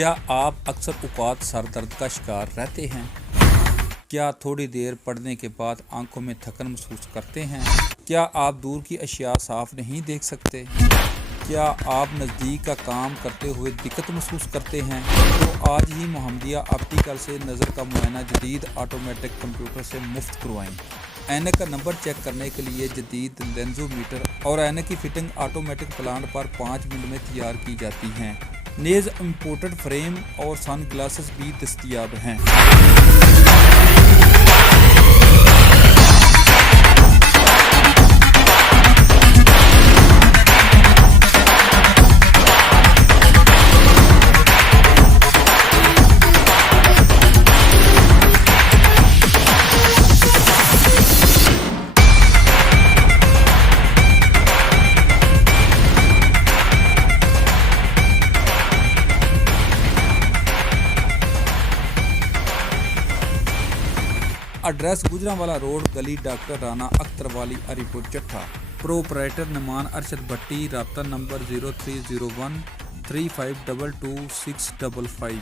क्या आप अक्सर औकात सर दर्द का शिकार रहते हैं? क्या थोड़ी देर पढ़ने के बाद आंखों में थकन महसूस करते हैं? क्या आप दूर की अशिया साफ नहीं देख सकते? क्या आप नज़दीक का काम करते हुए दिक्कत महसूस करते हैं? तो आज ही मोहम्मदिया ऑप्टिकल से नज़र का मुआयना जदीद ऑटोमेटिक कंप्यूटर से मुफ्त करवाएं। ऐनक का नंबर चेक करने के लिए जदीद लेंसोमीटर और ऐनक की फिटिंग ऑटोमेटिक प्लांट पर 5 मिनट में तैयार की जाती हैं। नेज़ इम्पोर्टेड फ्रेम और सन ग्लासेस भी दस्तयाब हैं। एड्रेस गुजरांवाला रोड, गली डॉक्टर राना अख्तर वाली, अरीपुर चट्ठा। प्रोपराइटर नमान अरशद भट्टी। राब्ता नंबर 0301 3522 655।